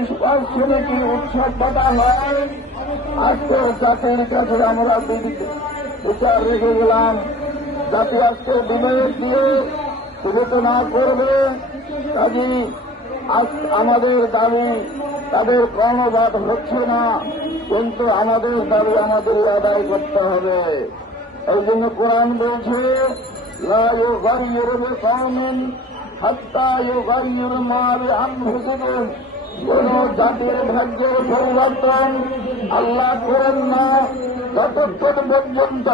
ইস্পাত সমিতি উৎসব পাতা হয়, আজকে জাতির কাছে আমরা বিচার রেখে গেলাম। জাতি আজকে বিনয় দিয়ে বিবেচনা করবে। কাজী আজ আমাদের দাবি তাদের কর্ণপাত হচ্ছে না, কিন্তু আমাদের দাবি আমাদের আদায় করতে হবে। এই জন্য কোরআন বলছে লা ইউগাইয়িরু বিকওমিন হাত্তা ইউগাইয়িরু মা বিআনফুসিহিম। কোন জাতির ভাগ্যের পরিবর্তন আল্লাহ করেন না যতক্ষণ পর্যন্ত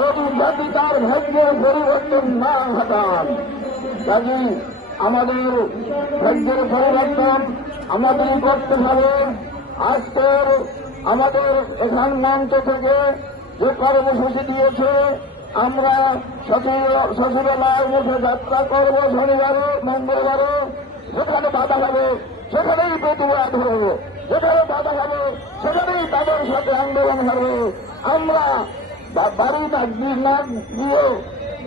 ওই জাতি তার ভাগ্যের পরিবর্তন না ঘটান। কাজী আমাদের ভাগ্যের পরিবর্তন আমাদেরই করতে হবে। আজকের আমাদের এখান মঞ্চ থেকে যে কর্মসূচি দিয়েছে, আমরা সচিবালয়ের মুখে যাত্রা করব শনিবারে মঙ্গলবারে। যেখানে বাধা হবে সেখানেই প্রতিবাদ হবে, যেখানে বাধা হবে সেখানেই তাদের সাথে আন্দোলন হবে। আমরা বাড়ি না গিয়ে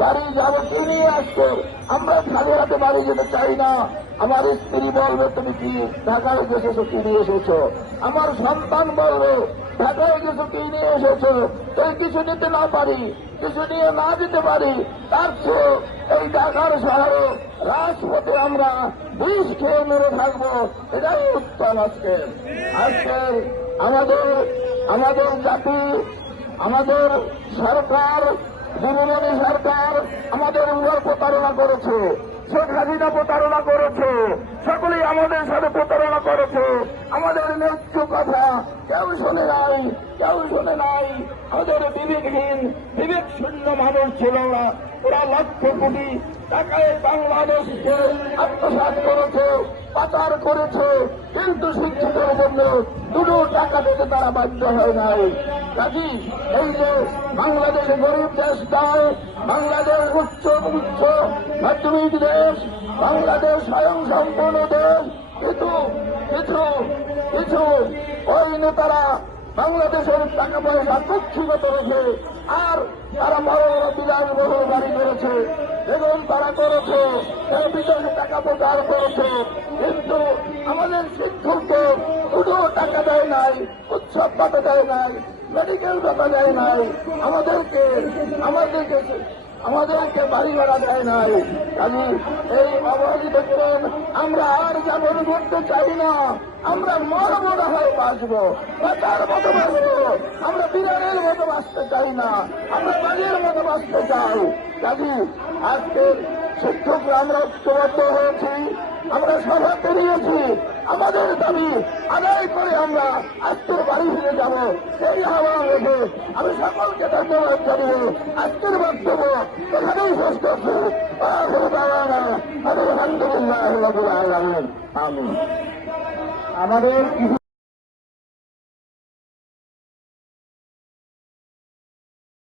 বাড়ি যাবো কি নিয়ে আসতো, আমরা খালি হাতে বাড়ি যেতে চাই না। আমার স্ত্রী বলবে তুমি কি ঢাকায় গেছো কি নিয়ে এসেছো, আমার সন্তান বলবে ঢাকায় গেছো কি নিয়ে এসেছো। এই কিছু নিতে না পারি, কিছু নিয়ে না যেতে পারি, তার চেয়ে এই ঢাকার শহরে রাজপথে আমরা বিষ খেয়ে মেরে থাকবো, এটাই উত্তম। আজকের আমাদের জাতি, আমাদের সরকার, বিরোধী সরকার আমাদের উপর প্রতারণা করেছে, শেখ হাসিনা প্রতারণা করেছে, সকলেই আমাদের সাথে প্রতারণা করেছে। আমাদের ন্যায্য কথা কেউ শোনে নাই, কেউ শোনে নাই। আমাদের বিবেকহীন বিবেক শূন্য মানুষ ছিল না, ওরা লক্ষ কোটি টাকায় বাংলাদেশকে আত্মসাৎ করেছে, পাচার করেছে, কিন্তু শিক্ষিতের জন্য দুটো টাকা দিতে তারা বাধ্য হয় নাই। কাজী এই যে বাংলাদেশ গরিব দেশ নয়, বাংলাদেশ উচ্চ মাধ্যমিক দেশ, বাংলাদেশ স্বয়ং সম্পূর্ণ দেশ। কিন্তু কিছু ওই নেতারা বাংলাদেশের টাকা পয়সা কুক্ষিগত রেখে আর তারা বড় বড় বিলাসবহুল গাড়ি করেছে, এবং তারা করেছে বিদেশে টাকা প্রচার করেছে। কিন্তু আমাদের শিক্ষককে দুটো টাকা দেয় নাই, উৎসব পাতা দেয় নাই, মেডিকেল ভাতা দেয় নাই, আমাদেরকে বাড়ি ভাড়া দেয় নাই। কাজী এই অবহেলিত করেন আমরা আর যেমন করতে চাই না। আমরা মরবো না হয় বাঁচবো, বাঁচার মতো বাঁচবো। আমরা বিড়ালের মতো বাঁচতে চাই না, আমরা বাড়ির মতো বাঁচতে চাই। কাজী আজকের শিক্ষকরা আমরা ঐক্যবদ্ধ হয়েছি, আমরা সভা পেরিয়েছি, আমাদের দাবি আদায় করে আমরা আজকের বাড়ি ফিরে যাব। সেই আহ্বান রেখে আমি সকলকে ধন্যবাদ জানিয়ে আজকের বক্তব্য এখানেই শেষ করছি। আলহামদুলিল্লাহ। আমি আমাদের